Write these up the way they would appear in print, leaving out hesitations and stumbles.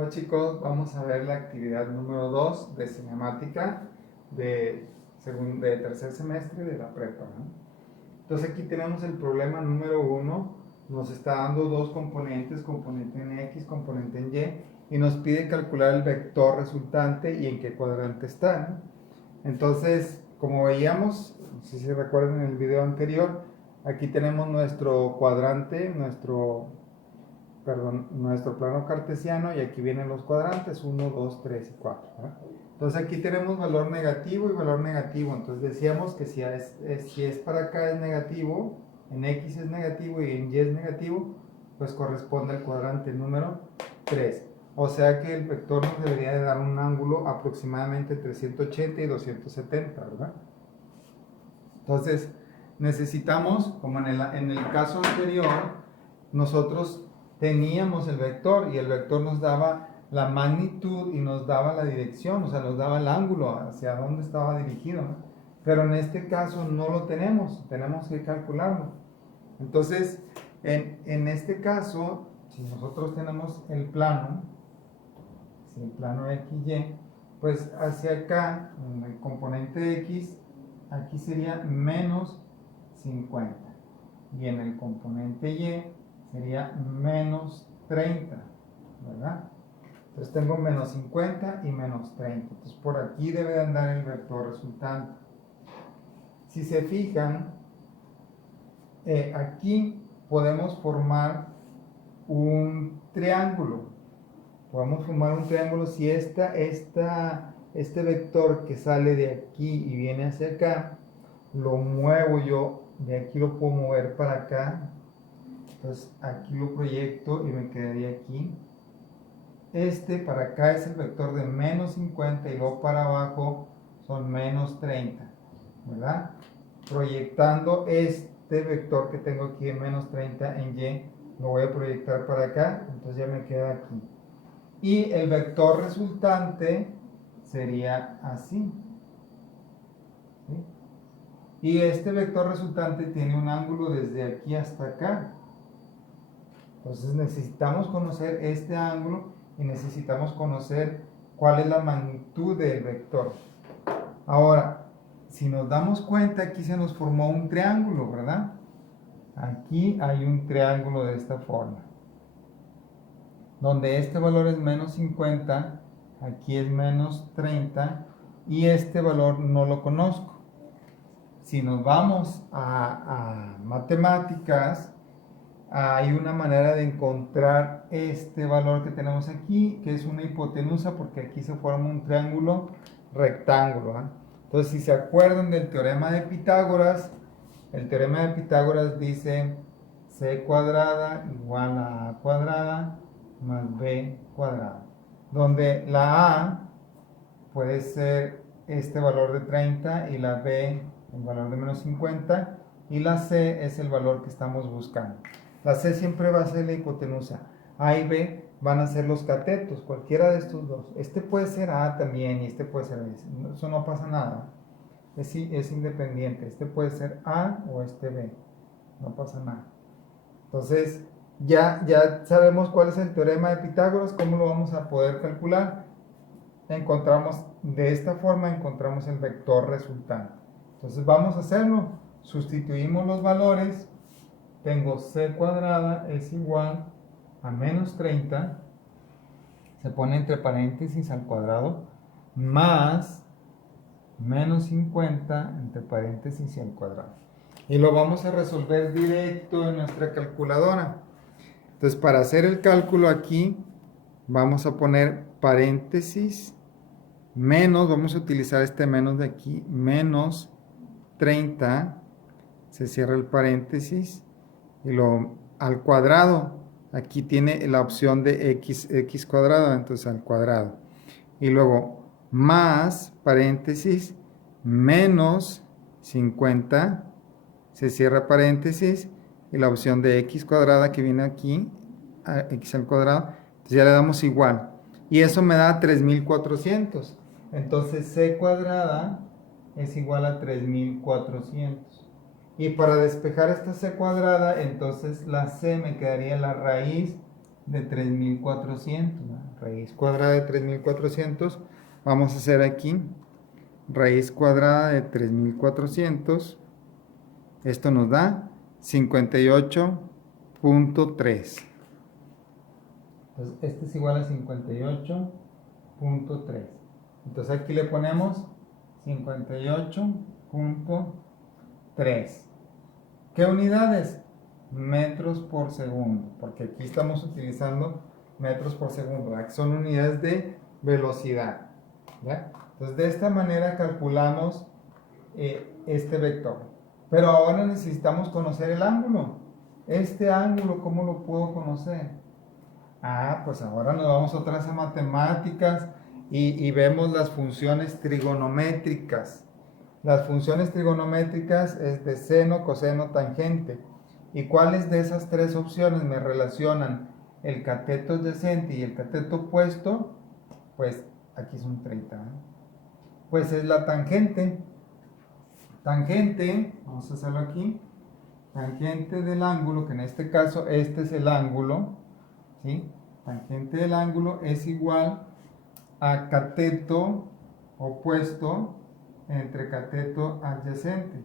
Hola chicos, vamos a ver la actividad número 2 de cinemática de tercer semestre de la prepa, ¿no? Entonces aquí tenemos el problema número 1, nos está dando dos componentes, componente en X, componente en Y, y nos pide calcular el vector resultante y en qué cuadrante está, ¿no? Entonces, como veíamos, no sé si recuerdan en el video anterior, aquí tenemos nuestro cuadrante, nuestro plano cartesiano, y aquí vienen los cuadrantes 1, 2, 3 y 4, ¿verdad? Entonces aquí tenemos valor negativo y valor negativo. Entonces decíamos que si es para acá es negativo, en X es negativo y en Y es negativo, pues corresponde al cuadrante número 3. O sea que el vector nos debería de dar un ángulo aproximadamente entre 180 y 270, ¿verdad? Entonces necesitamos, como en el caso anterior, nosotros teníamos el vector y el vector nos daba la magnitud y nos daba la dirección, o sea, nos daba el ángulo hacia dónde estaba dirigido, ¿no? Pero en este caso no lo tenemos que calcularlo. Entonces, en este caso, si nosotros tenemos el plano, si el plano XY, pues hacia acá, en el componente X, aquí sería menos 50. Y en el componente Y sería menos 30, ¿verdad? Entonces tengo menos 50 y menos 30. Entonces por aquí debe de andar el vector resultante. Si se fijan, aquí podemos formar un triángulo. Podemos formar un triángulo si este vector que sale de aquí y viene hacia acá, lo muevo yo, de aquí lo puedo mover para acá. Entonces aquí lo proyecto y me quedaría aquí. Este para acá es el vector de menos 50 y luego para abajo son menos 30, ¿verdad? Proyectando este vector que tengo aquí en menos 30 en Y, lo voy a proyectar para acá, entonces ya me queda aquí. Y el vector resultante sería así, ¿sí? Y este vector resultante tiene un ángulo desde aquí hasta acá. Entonces necesitamos conocer este ángulo y necesitamos conocer cuál es la magnitud del vector. Ahora, si nos damos cuenta, aquí se nos formó un triángulo, ¿verdad? Aquí hay un triángulo de esta forma, donde este valor es menos 50, aquí es menos 30 y este valor no lo conozco. Si nos vamos a matemáticas, hay una manera de encontrar este valor que tenemos aquí, que es una hipotenusa, porque aquí se forma un triángulo rectángulo, ¿eh? Entonces, si se acuerdan del teorema de Pitágoras, el teorema de Pitágoras dice c cuadrada igual a cuadrada más b cuadrada, donde la a puede ser este valor de 30 y la b el valor de menos 50 y la c es el valor que estamos buscando. La C siempre va a ser la hipotenusa. A y B van a ser los catetos, cualquiera de estos dos. Este puede ser A también y este puede ser B. Eso no pasa nada. Es independiente. Este puede ser A o este B. No pasa nada. Entonces, ya sabemos cuál es el teorema de Pitágoras, cómo lo vamos a poder calcular. De esta forma encontramos el vector resultante. Entonces vamos a hacerlo. Sustituimos los valores. Tengo c cuadrada es igual a menos 30, se pone entre paréntesis al cuadrado, más menos 50 entre paréntesis y al cuadrado. Y lo vamos a resolver directo en nuestra calculadora. Entonces, para hacer el cálculo aquí, vamos a poner paréntesis, menos, vamos a utilizar este menos de aquí, menos 30, se cierra el paréntesis, y lo al cuadrado, aquí tiene la opción de x cuadrado, entonces al cuadrado, y luego más paréntesis menos 50, se cierra paréntesis, y la opción de x cuadrada que viene aquí, x al cuadrado, entonces ya le damos igual, y eso me da 3400. Entonces c cuadrada es igual a 3400. Y para despejar esta c cuadrada, entonces la c me quedaría la raíz de 3400, ¿no? Raíz cuadrada de 3400, vamos a hacer aquí raíz cuadrada de 3400, esto nos da 58.3. Entonces, este es igual a 58.3. Entonces aquí le ponemos 58.3. ¿Qué unidades? Metros por segundo, porque aquí estamos utilizando metros por segundo, ¿verdad? Son unidades de velocidad, ¿ya? Entonces de esta manera calculamos este vector. Pero ahora necesitamos conocer el ángulo. Este ángulo, ¿cómo lo puedo conocer? Pues ahora nos vamos otra vez a matemáticas y vemos las funciones trigonométricas. Las funciones trigonométricas es de seno, coseno, tangente. ¿Y cuáles de esas tres opciones me relacionan el cateto adyacente y el cateto opuesto? Pues aquí son 30, ¿eh? Pues es la tangente. Tangente, vamos a hacerlo aquí. Tangente del ángulo, que en este caso este es el ángulo, ¿sí? Tangente del ángulo es igual a cateto opuesto entre cateto adyacente.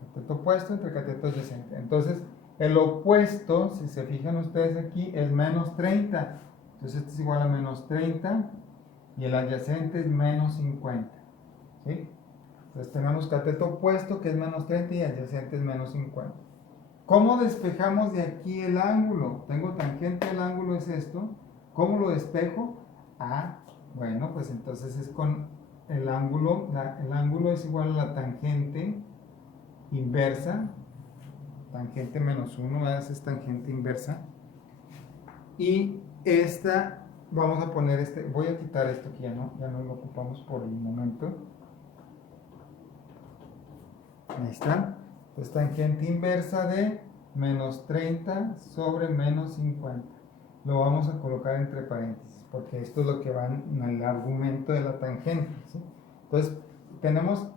Cateto opuesto entre cateto adyacente. Entonces, el opuesto, si se fijan ustedes aquí, es menos 30. Entonces, este es igual a menos 30 y el adyacente es menos 50. ¿Sí? Entonces, tenemos cateto opuesto que es menos 30 y adyacente es menos 50. ¿Cómo despejamos de aquí el ángulo? Tengo tangente del ángulo, es esto. ¿Cómo lo despejo? Bueno, pues entonces es con el ángulo. El ángulo es igual a la tangente inversa. Tangente menos 1, esa es tangente inversa. Y esta, vamos a poner voy a quitar esto que ya no lo ocupamos por el momento. Ahí está. Pues tangente inversa de menos 30 sobre menos 50. Lo vamos a colocar entre paréntesis, porque esto es lo que va en el argumento de la tangente, ¿sí? Entonces, tenemos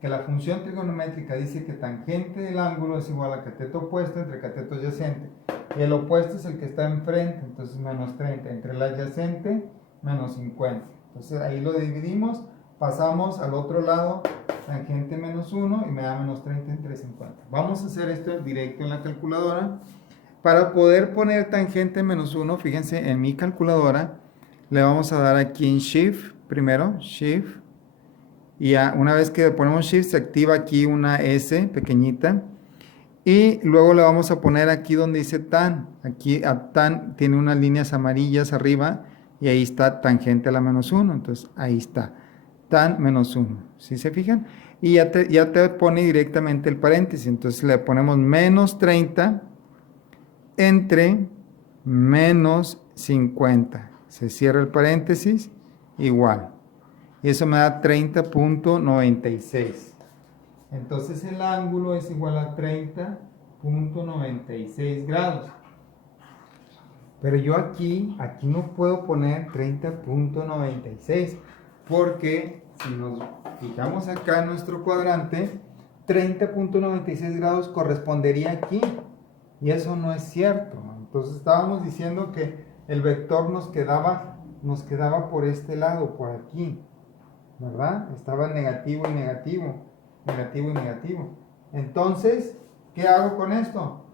que la función trigonométrica dice que tangente del ángulo es igual a cateto opuesto entre cateto adyacente. Y el opuesto es el que está enfrente, entonces menos 30. Entre el adyacente, menos 50. Entonces, ahí lo dividimos, pasamos al otro lado, tangente menos 1 y me da menos 30 entre 50. Vamos a hacer esto directo en la calculadora. Para poder poner tangente menos 1, fíjense, en mi calculadora le vamos a dar aquí en Shift, primero, Shift. Y ya una vez que ponemos Shift se activa aquí una S pequeñita. Y luego le vamos a poner aquí donde dice tan. Aquí a tan tiene unas líneas amarillas arriba y ahí está tangente a la menos 1. Entonces ahí está, tan menos 1. ¿Sí se fijan? Y ya te pone directamente el paréntesis. Entonces le ponemos menos 30 entre menos 50. Se cierra el paréntesis, igual. Y eso me da 30.96. Entonces el ángulo es igual a 30.96 grados. Pero yo aquí no puedo poner 30.96 porque si nos fijamos acá en nuestro cuadrante, 30.96 grados correspondería aquí. Y eso no es cierto. Entonces estábamos diciendo que el vector nos quedaba por este lado, por aquí, ¿verdad? Estaba negativo y negativo, negativo y negativo. Entonces, ¿qué hago con esto?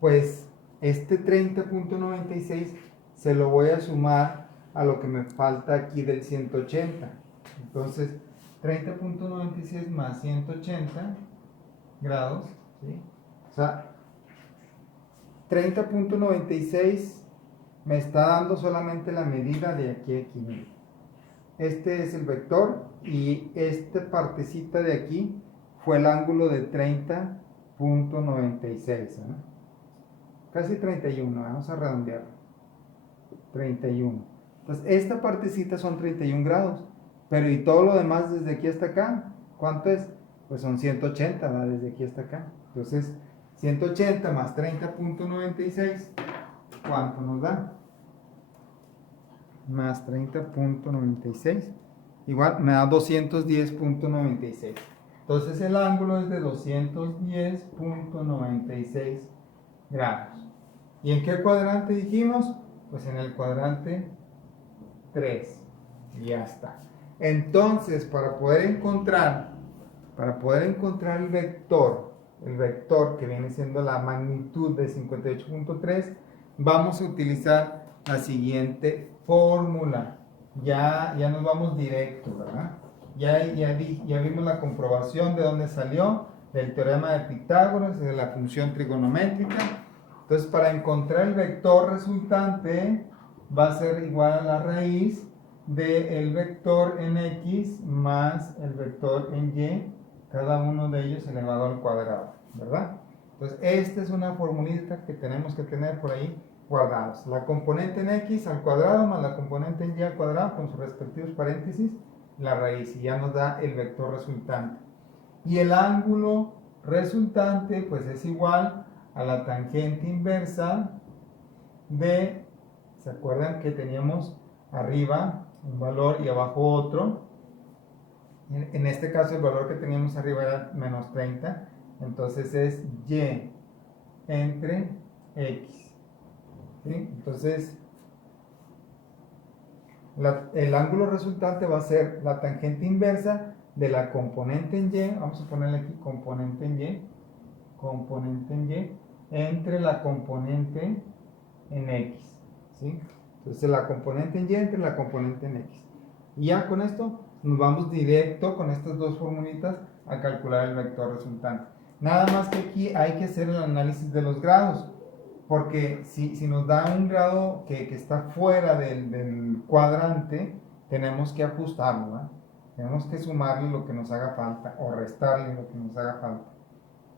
Pues este 30.96 se lo voy a sumar a lo que me falta aquí del 180. Entonces, 30.96 más 180 grados, ¿sí? O sea, 30.96 me está dando solamente la medida de aquí a aquí. Este es el vector y esta partecita de aquí fue el ángulo de 30.96, ¿no? Casi 31, vamos a redondearlo. 31. Entonces esta partecita son 31 grados, pero y todo lo demás desde aquí hasta acá, ¿cuánto es? Pues son 180, ¿va? Desde aquí hasta acá. Entonces 180 más 30.96, ¿cuánto nos da? Más 30.96, igual me da 210.96. Entonces el ángulo es de 210.96 grados. ¿Y en qué cuadrante dijimos? Pues en el cuadrante 3. Ya está. Entonces, para poder encontrar el vector que viene siendo la magnitud de 58.3, vamos a utilizar la siguiente fórmula. Ya nos vamos directo, ¿verdad? Ya vimos la comprobación de dónde salió, del teorema de Pitágoras y de la función trigonométrica. Entonces, para encontrar el vector resultante, va a ser igual a la raíz del vector en X más el vector en Y, cada uno de ellos elevado al cuadrado, ¿verdad? Entonces, esta es una formulita que tenemos que tener por ahí guardados. La componente en X al cuadrado más la componente en Y al cuadrado con sus respectivos paréntesis, la raíz, y ya nos da el vector resultante. Y el ángulo resultante, pues es igual a la tangente inversa de, ¿se acuerdan que teníamos arriba un valor y abajo otro? En este caso el valor que teníamos arriba era menos 30, entonces es Y entre X. ¿Sí? Entonces el ángulo resultante va a ser la tangente inversa de la componente en Y, vamos a ponerle aquí componente en Y, entre la componente en X. ¿Sí? Entonces la componente en Y entre la componente en X. Y ya con esto nos vamos directo con estas dos formulitas a calcular el vector resultante. Nada más que aquí hay que hacer el análisis de los grados, porque si nos da un grado que está fuera del cuadrante, tenemos que ajustarlo, ¿verdad? Tenemos que sumarle lo que nos haga falta o restarle lo que nos haga falta.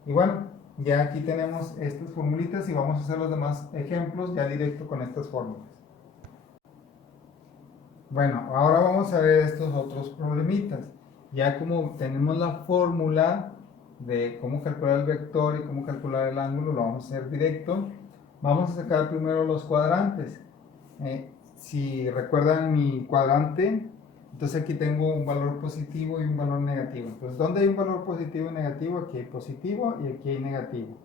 Y bueno, ya aquí tenemos estas formulitas y vamos a hacer los demás ejemplos ya directo con estas fórmulas. Bueno, ahora vamos a ver estos otros problemitas. Ya como tenemos la fórmula de cómo calcular el vector y cómo calcular el ángulo, lo vamos a hacer directo. Vamos a sacar primero los cuadrantes. Si recuerdan mi cuadrante, entonces aquí tengo un valor positivo y un valor negativo. Entonces, ¿dónde hay un valor positivo y negativo? Aquí hay positivo y aquí hay negativo.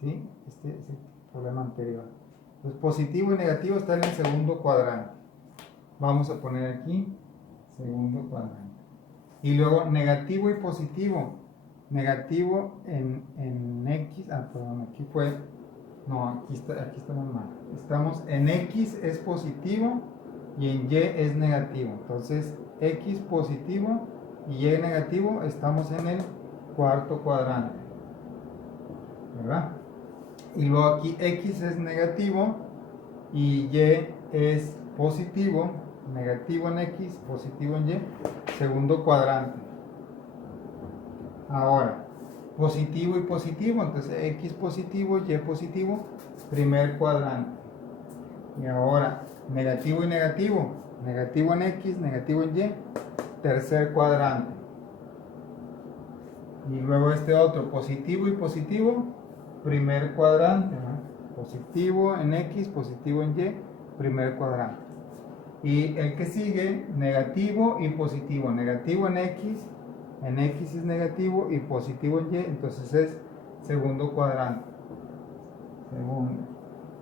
¿Sí? Este es el problema anterior. Entonces, positivo y negativo están en el segundo cuadrante. Vamos a poner aquí segundo cuadrante. Y luego negativo y positivo. Negativo en X. Perdón, aquí fue. No, aquí estamos mal. Estamos en X es positivo y en Y es negativo. Entonces, X positivo y Y negativo, estamos en el cuarto cuadrante. ¿Verdad? Y luego aquí X es negativo y Y es positivo. Negativo en X, positivo en Y, segundo cuadrante. Ahora, positivo y positivo, entonces X positivo, Y positivo, primer cuadrante. Y ahora, negativo y negativo, negativo en X, negativo en Y, tercer cuadrante. Y luego este otro, positivo y positivo, primer cuadrante, ¿no? Positivo en X, positivo en Y, primer cuadrante. Y el que sigue, negativo y positivo. Negativo en X es negativo y positivo en Y, entonces es segundo cuadrante. Segundo.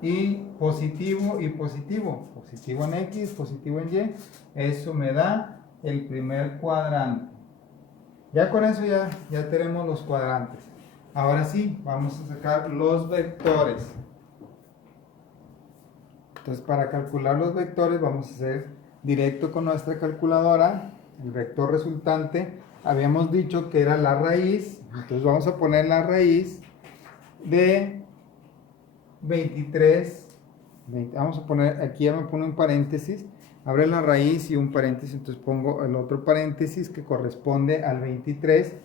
Y positivo y positivo. Positivo en X, positivo en Y. Eso me da el primer cuadrante. Ya con eso ya tenemos los cuadrantes. Ahora sí, vamos a sacar los vectores. Entonces, para calcular los vectores vamos a hacer directo con nuestra calculadora. El vector resultante, habíamos dicho que era la raíz. Entonces vamos a poner la raíz de 23. Vamos a poner, aquí ya me pongo un paréntesis. Abre la raíz y un paréntesis. Entonces pongo el otro paréntesis que corresponde al 23.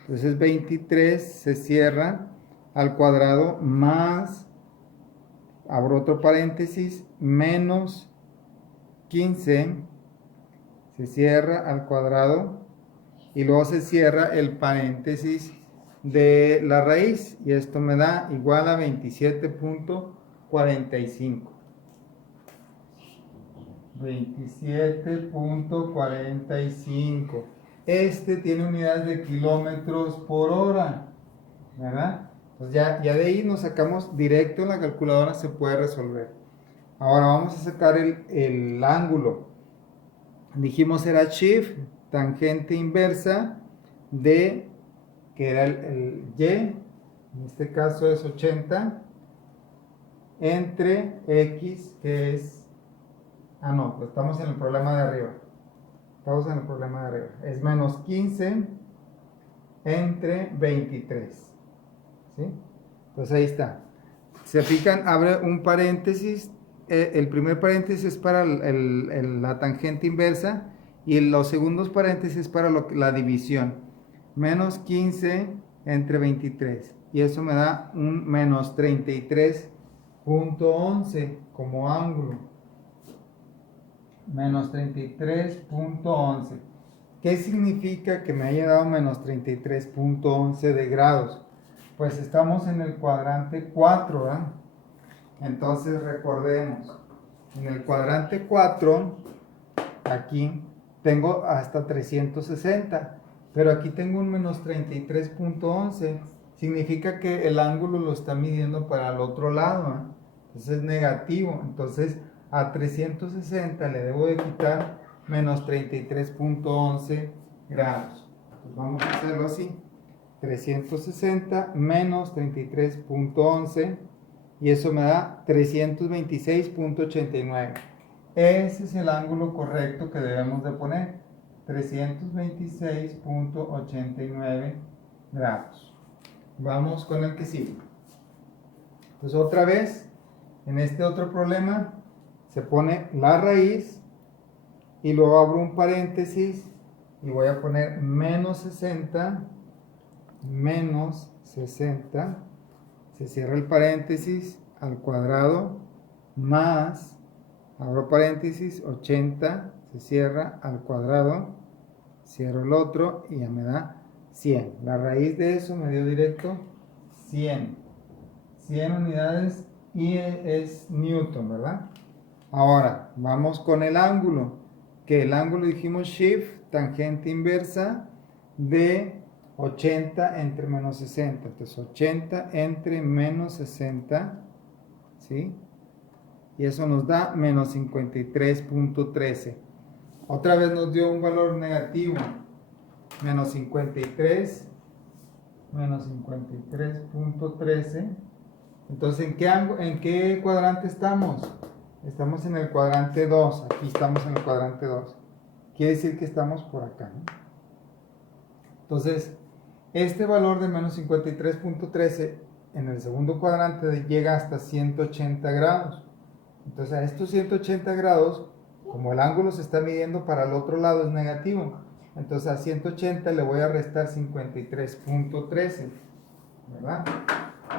Entonces 23 se cierra al cuadrado más, abro otro paréntesis, menos 15 se cierra al cuadrado y luego se cierra el paréntesis de la raíz y esto me da igual a 27.45. 27.45. Este tiene unidades de kilómetros por hora, ¿verdad? Entonces ya de ahí nos sacamos directo en la calculadora, se puede resolver. Ahora vamos a sacar el ángulo. Dijimos era shift, tangente inversa de, que era el y, en este caso es 80, entre x, que es, no, pues estamos en el problema de arriba. Estamos en el problema de arriba. Es menos 15 entre 23. ¿Sí? Pues ahí está. Se fijan, abre un paréntesis. El primer paréntesis es para la tangente inversa y los segundos paréntesis para la división. Menos 15 entre 23. Y eso me da un menos 33.11 como ángulo. Menos 33.11. ¿Qué significa que me haya dado menos 33.11 de grados? Pues estamos en el cuadrante 4, ¿verdad? Entonces recordemos, en el cuadrante 4, aquí tengo hasta 360, pero aquí tengo un menos 33.11. Significa que el ángulo lo está midiendo para el otro lado, ¿verdad? Entonces es negativo. Entonces a 360 le debo de quitar menos 33.11 grados. Pues vamos a hacerlo así. 360 menos 33.11 y eso me da 326.89. Ese es el ángulo correcto que debemos de poner, 326.89 grados. Vamos con el que sigue. Entonces otra vez, en este otro problema, se pone la raíz y luego abro un paréntesis y voy a poner menos 60, se cierra el paréntesis al cuadrado, más, abro paréntesis, 80, se cierra al cuadrado, cierro el otro y ya me da 100. La raíz de eso me dio directo 100 unidades y es newton, ¿verdad? Ahora, vamos con el ángulo, que el ángulo dijimos shift, tangente inversa de 80 entre menos 60. Entonces 80 entre menos 60, ¿sí? Y eso nos da menos 53.13. Otra vez nos dio un valor negativo. Menos 53, menos 53.13. Entonces, ¿en qué cuadrante estamos? Estamos en el cuadrante 2. Aquí estamos en el cuadrante 2. Quiere decir que estamos por acá, ¿no? Entonces, este valor de menos 53.13 en el segundo cuadrante llega hasta 180 grados. Entonces, a estos 180 grados, como el ángulo se está midiendo para el otro lado, es negativo. Entonces, a 180 le voy a restar 53.13, ¿verdad?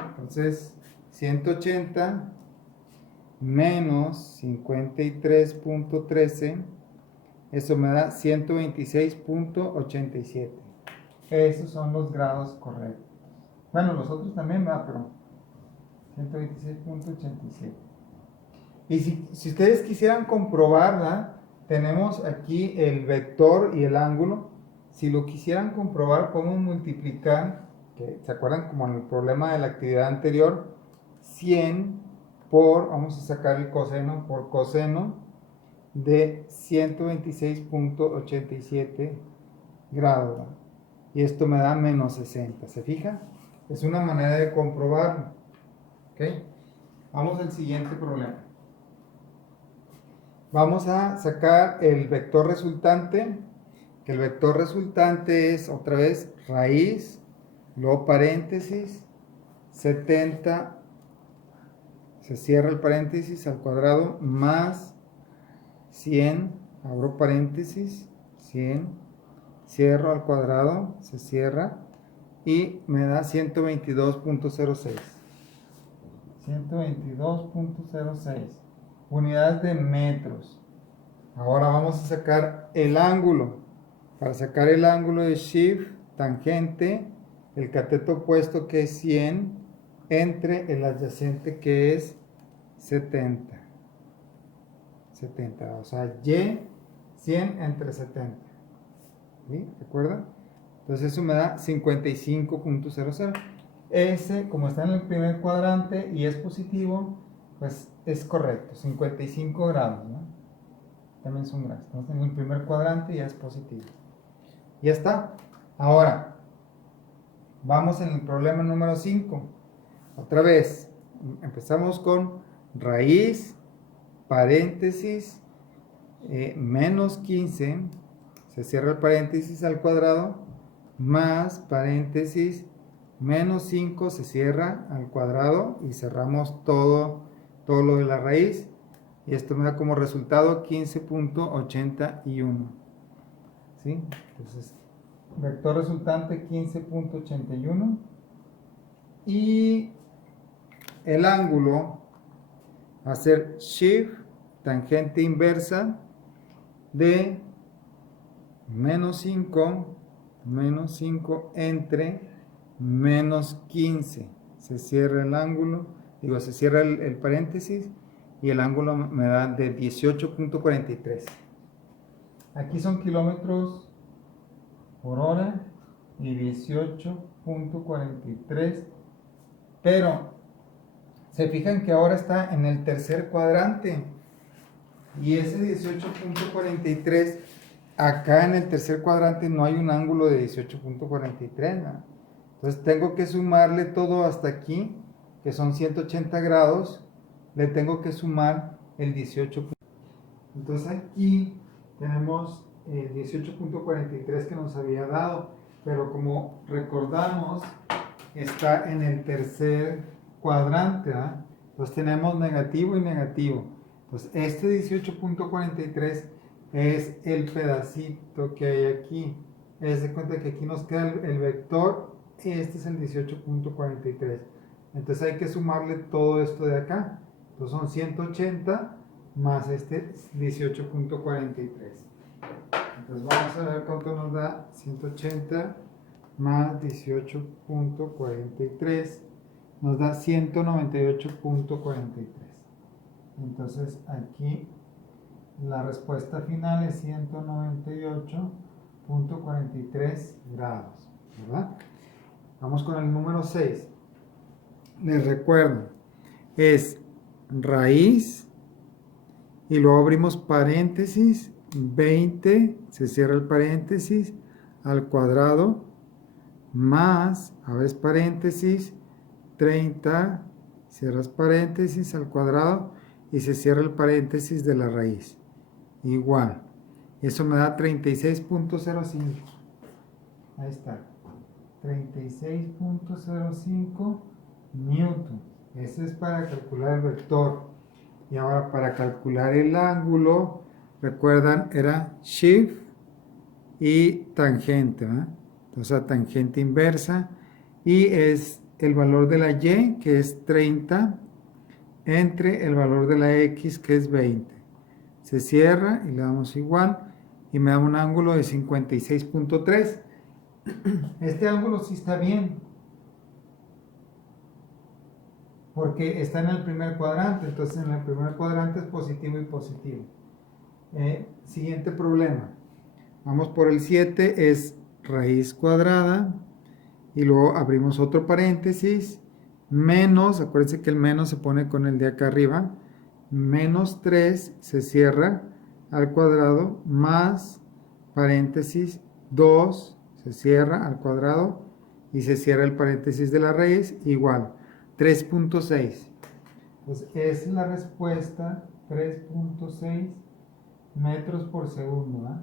Entonces, 180 menos 53.13, eso me da 126.87. Esos son los grados correctos. Bueno, los otros también, ¿verdad? Pero 126.87. Y si ustedes quisieran comprobar, ¿verdad? Tenemos aquí el vector y el ángulo. Si lo quisieran comprobar, podemos multiplicar, que se acuerdan como en el problema de la actividad anterior, 100 por, vamos a sacar el coseno, por coseno de 126.87 grados, ¿verdad? Y esto me da menos 60, ¿se fija? Es una manera de comprobarlo. ¿Ok? Vamos al siguiente problema. Vamos a sacar el vector resultante, que el vector resultante es otra vez raíz, luego paréntesis, 70, se cierra el paréntesis al cuadrado, más 100, abro paréntesis, 100, cierro al cuadrado, se cierra y me da 122.06. 122.06 unidades de metros. Ahora vamos a sacar el ángulo. Para sacar el ángulo de shift, tangente, el cateto opuesto que es 100 entre el adyacente que es 70. O sea, y 100 entre 70. ¿Sí? ¿Recuerdan? Entonces eso me da 55.00. ese, como está en el primer cuadrante y es positivo, pues es correcto, 55 grados, ¿no? También son grados. Estamos en el primer cuadrante y ya es positivo. Ya está. Ahora, vamos en el problema número 5. Otra vez, empezamos con raíz, paréntesis, menos 15, se cierra el paréntesis al cuadrado, más paréntesis, menos 5 se cierra al cuadrado y cerramos todo lo de la raíz. Y esto me da como resultado 15.81. ¿Sí? Entonces, vector resultante 15.81. Y el ángulo va a ser shift, tangente inversa de menos 5 entre menos 15. Se cierra el ángulo, se cierra el paréntesis y el ángulo me da de 18.43. Aquí son kilómetros por hora y 18.43, pero se fijan que ahora está en el tercer cuadrante y ese 18.43, acá en el tercer cuadrante no hay un ángulo de 18.43, ¿no? Entonces tengo que sumarle todo hasta aquí, que son 180 grados, le tengo que sumar el 18. Entonces aquí tenemos el 18.43 que nos había dado, pero como recordamos, está en el tercer cuadrante, ¿verdad? Entonces tenemos negativo y negativo. Entonces este 18.43 es el pedacito que hay aquí. Es de cuenta que aquí nos queda el vector, este es el 18.43. Entonces hay que sumarle todo esto de acá. Entonces son 180 más este 18.43. Entonces vamos a ver cuánto nos da 180 más 18.43. Nos da 198.43. Entonces aquí la respuesta final es 198.43 grados, ¿verdad? Vamos con el número 6. Les recuerdo, es raíz y luego abrimos paréntesis, 20, se cierra el paréntesis, al cuadrado, más, abres paréntesis, 30, cierras paréntesis al cuadrado y se cierra el paréntesis de la raíz. Igual. Eso me da 36.05. Ahí está. 36.05 newton. Ese es para calcular el vector. Y ahora para calcular el ángulo, recuerdan, era shift y tangente, ¿verdad? Entonces, tangente inversa. Y es el valor de la y, que es 30, entre el valor de la x, que es 20. Se cierra y le damos igual y me da un ángulo de 56.3. Este ángulo sí está bien porque está en el primer cuadrante, entonces en el primer cuadrante es positivo y positivo. Siguiente problema, vamos por el 7, es raíz cuadrada y luego abrimos otro paréntesis, menos, acuérdense que el menos se pone con el de acá arriba, menos 3 se cierra al cuadrado, más paréntesis 2 se cierra al cuadrado y se cierra el paréntesis de la raíz, igual 3.6. Pues es la respuesta, 3.6 metros por segundo, ¿verdad?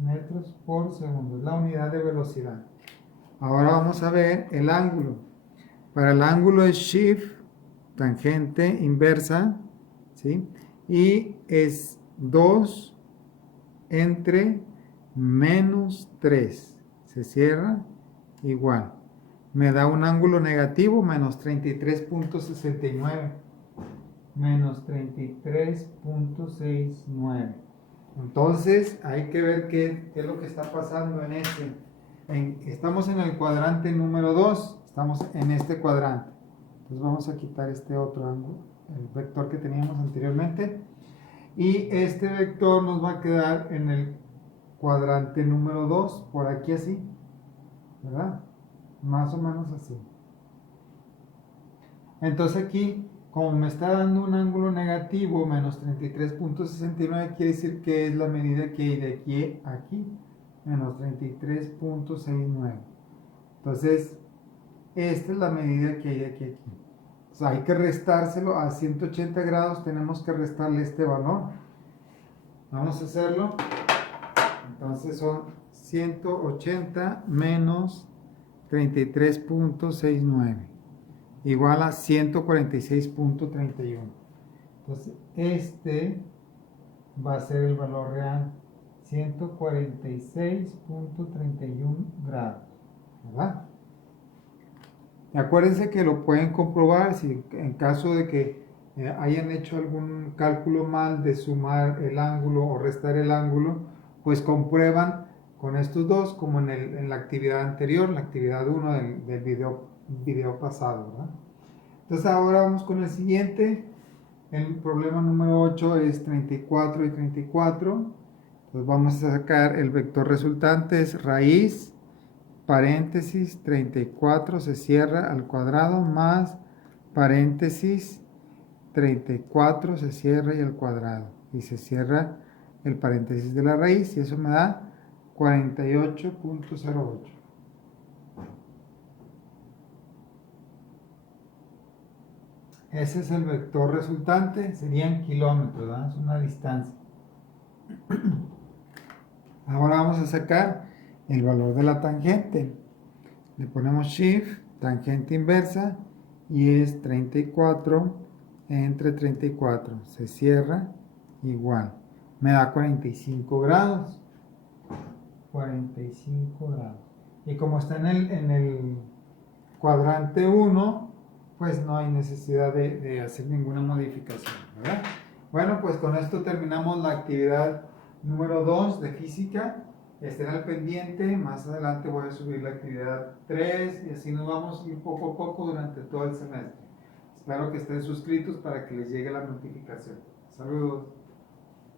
Metros por segundo, es la unidad de velocidad. Ahora vamos a ver el ángulo. Para el ángulo es shift, tangente inversa, ¿sí? Y es 2 entre menos 3. Se cierra igual. Me da un ángulo negativo, menos 33.69. Menos 33.69. Entonces hay que ver qué es lo que está pasando en este. Estamos en el cuadrante número 2. Estamos en este cuadrante. Entonces vamos a quitar este otro ángulo, el vector que teníamos anteriormente. Y este vector nos va a quedar en el cuadrante número 2, por aquí así, ¿verdad? más o menos así. Entonces aquí, como me está dando un ángulo negativo, menos 33.69, quiere decir que es la medida que hay de aquí a aquí, menos 33.69. Entonces, esta es la medida que hay de aquí a aquí. O sea, hay que restárselo a 180 grados, tenemos que restarle este valor. Vamos a hacerlo. Entonces son 180 menos 33.69 igual a 146.31. Entonces, este va a ser el valor real, 146.31 grados, ¿verdad? Acuérdense que lo pueden comprobar si en caso de que hayan hecho algún cálculo mal de sumar el ángulo o restar el ángulo, pues comprueban con estos dos como en la actividad anterior, la actividad 1 del video pasado, ¿verdad? Entonces ahora vamos con el siguiente. El problema número 8 es 34 y 34. Entonces vamos a sacar el vector resultante, es raíz, paréntesis, 34 se cierra al cuadrado, más paréntesis, 34 se cierra y al cuadrado. Y se cierra el paréntesis de la raíz y eso me da 48.08. Ese es el vector resultante, serían kilómetros, ¿verdad? Es una distancia. Ahora vamos a sacar el valor de la tangente. Le ponemos shift, tangente inversa, y es 34 entre 34. Se cierra igual. Me da 45 grados. 45 grados. Y como está en el cuadrante 1, pues no hay necesidad de hacer ninguna modificación, ¿verdad? Bueno, pues con esto terminamos la actividad número 2 de física. Estén al pendiente, más adelante voy a subir la actividad 3 y así nos vamos a ir poco a poco durante todo el semestre. Espero que estén suscritos para que les llegue la notificación. Saludos.